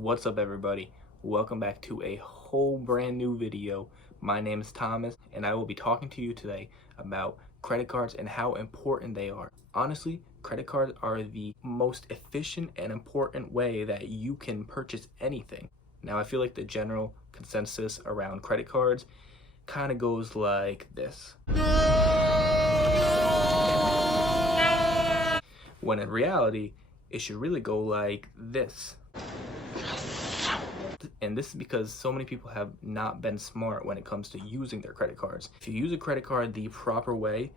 What's up, everybody? Welcome back to a whole brand new video. My name is Thomas and I will be talking to you today about credit cards and how important they are. Honestly, credit cards are the most efficient and important way that you can purchase anything. Now, I feel like the general consensus around credit cards kind of goes like this, when in reality it should really go like this. And this is because so many people have not been smart when it comes to using their credit cards. If you use a credit card the proper way,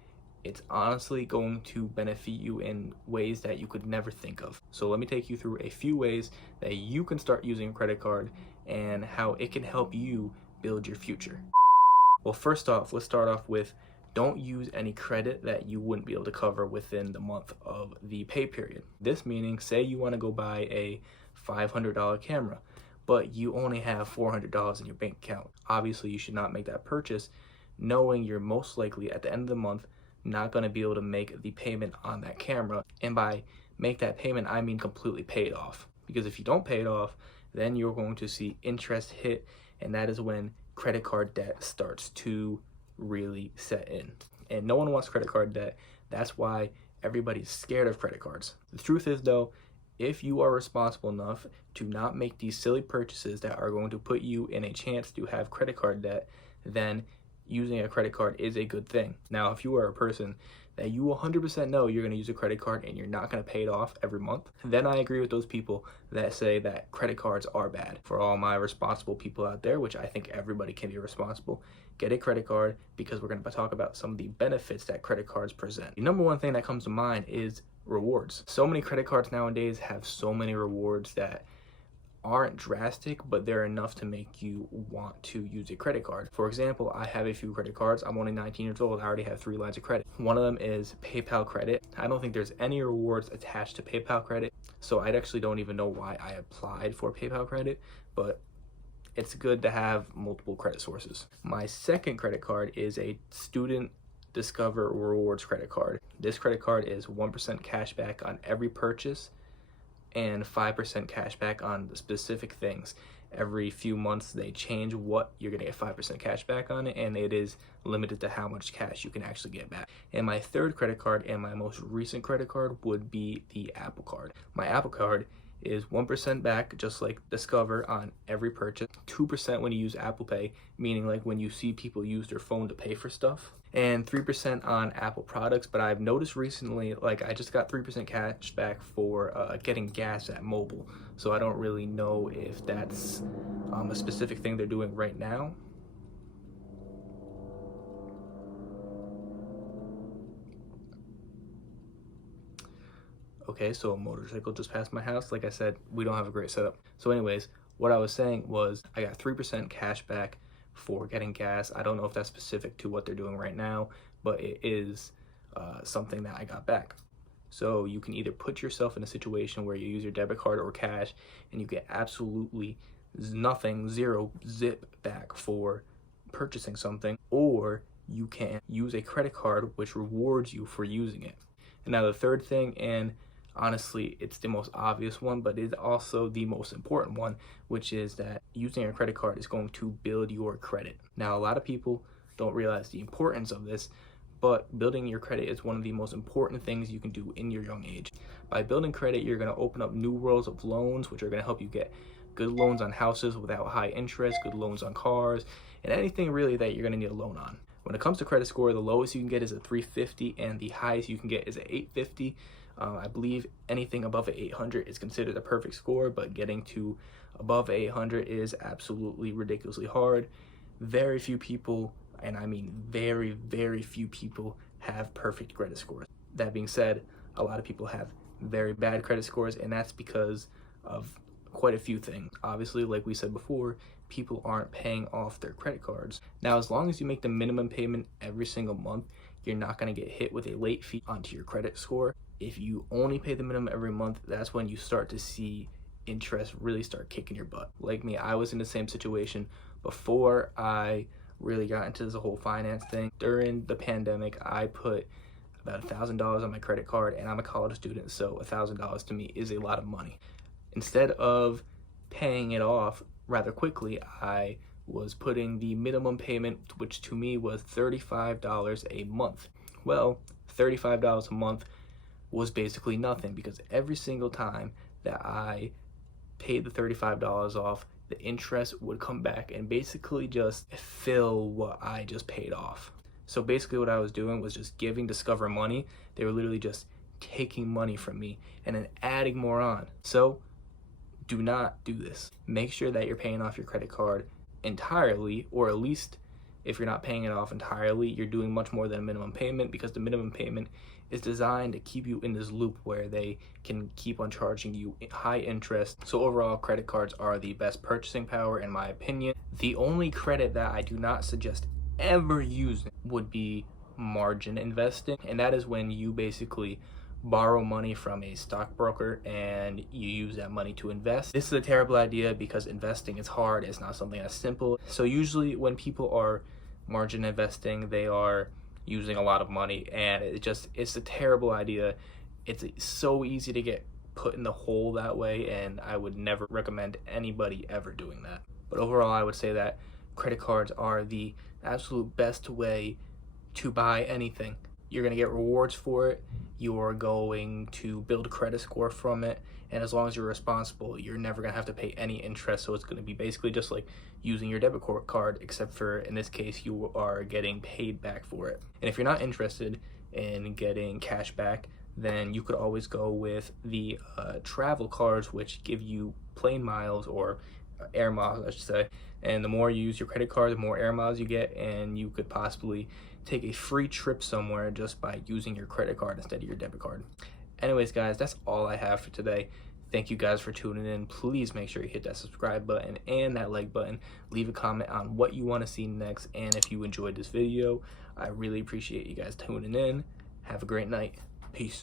it's honestly going to benefit you in ways that you could never think of. So let me take you through a few ways that you can start using a credit card and how it can help you build your future. Well, first off, let's start off with don't use any credit that you wouldn't be able to cover within the month of the pay period. This meaning, say you want to go buy a $500 camera, but you only have $400 in your bank account. Obviously, you should not make that purchase knowing you're most likely at the end of the month not going to be able to make the payment on that camera. And by make that payment, I mean completely pay it off. Because if you don't pay it off, then you're going to see interest hit, and that is when credit card debt starts to really set in. And no one wants credit card debt. That's why everybody's scared of credit cards. The truth is, though, if you are responsible enough to not make these silly purchases that are going to put you in a chance to have credit card debt, then using a credit card is a good thing. Now, if you are a person that you 100% know you're going to use a credit card and you're not going to pay it off every month, then I agree with those people that say that credit cards are bad. For all my responsible people out there, which I think everybody can be responsible, get a credit card, because we're going to talk about some of the benefits that credit cards present. The number one thing that comes to mind is rewards. So many credit cards nowadays have so many rewards that aren't drastic, but they're enough to make you want to use a credit card. For example, I have a few credit cards. I'm only 19 years old. I already have 3 lines of credit. One of them is PayPal credit. I don't think there's any rewards attached to PayPal credit, so I actually don't even know why I applied for PayPal credit, but it's good to have multiple credit sources. My second credit card is a Student Discover Rewards credit card. This credit card is 1% cash back on every purchase and 5% cash back on the specific things. Every few months they change what you're gonna get 5% cash back on it, and it is limited to how much cash you can actually get back. And my third credit card and my most recent credit card would be the Apple Card. My Apple Card is 1% back, just like Discover, on every purchase, 2% when you use Apple Pay, meaning like when you see people use their phone to pay for stuff, and 3% on Apple products. But I've noticed recently, like I just got 3% cash back for getting gas at Mobile, so I don't really know if that's a specific thing they're doing right now. Okay, so a motorcycle just passed my house. Like I said, we don't have a great setup. So anyways, what I was saying was I got 3% cash back for getting gas. I don't know if that's specific to what they're doing right now, but it is something that I got back. So you can either put yourself in a situation where you use your debit card or cash and you get absolutely nothing, zero zip back for purchasing something, or you can use a credit card which rewards you for using it. And now the third thing, and honestly, it's the most obvious one, but it's also the most important one, which is that using a credit card is going to build your credit. Now, a lot of people don't realize the importance of this, but building your credit is one of the most important things you can do in your young age. By building credit, you're going to open up new worlds of loans, which are going to help you get good loans on houses without high interest, good loans on cars, and anything really that you're going to need a loan on. When it comes to credit score, the lowest you can get is a 350, and the highest you can get is an 850. I believe anything above an 800 is considered a perfect score, but getting to above 800 is absolutely ridiculously hard. Very few people, and I mean very, very few people, have perfect credit scores. That being said, a lot of people have very bad credit scores, and that's because of quite a few things. Obviously, like we said before, people aren't paying off their credit cards. Now, as long as you make the minimum payment every single month, you're not going to get hit with a late fee onto your credit score. If you only pay the minimum every month, that's when you start to see interest really start kicking your butt. Like me, I was in the same situation before I really got into this whole finance thing. During the pandemic, I put about $1,000 on my credit card, and I'm a college student, so $1,000 to me is a lot of money. Instead of paying it off rather quickly, I was putting the minimum payment, which to me was $35 a month. Well, $35 a month was basically nothing, because every single time that I paid the $35 off, the interest would come back and basically just fill what I just paid off. So basically what I was doing was just giving Discover money. They were literally just taking money from me and then adding more on. So do not do this. Make sure that you're paying off your credit card entirely, or at least if you're not paying it off entirely, you're doing much more than a minimum payment, because the minimum payment is designed to keep you in this loop where they can keep on charging you high interest. So overall, credit cards are the best purchasing power in my opinion. The only credit that I do not suggest ever using would be margin investing, and that is when you basically borrow money from a stockbroker and you use that money to invest. This is a terrible idea because investing is hard. It's not something that's simple. So usually when people are margin investing, they are using a lot of money, and it's a terrible idea. It's so easy to get put in the hole that way, and I would never recommend anybody ever doing that. But overall, I would say that credit cards are the absolute best way to buy anything. You're going to get rewards for it. You're going to build a credit score from it. And as long as you're responsible, you're never going to have to pay any interest. So it's going to be basically just like using your debit card, except for in this case, you are getting paid back for it. And if you're not interested in getting cash back, then you could always go with the travel cards, which give you plane miles, or air miles, I should say. And the more you use your credit card, the more air miles you get, and you could possibly take a free trip somewhere just by using your credit card instead of your debit card. Anyways, guys, that's all I have for today. Thank you guys for tuning in. Please make sure you hit that subscribe button and that like button. Leave a comment on what you want to see next, and if you enjoyed this video, I really appreciate you guys tuning in. Have a great night. Peace.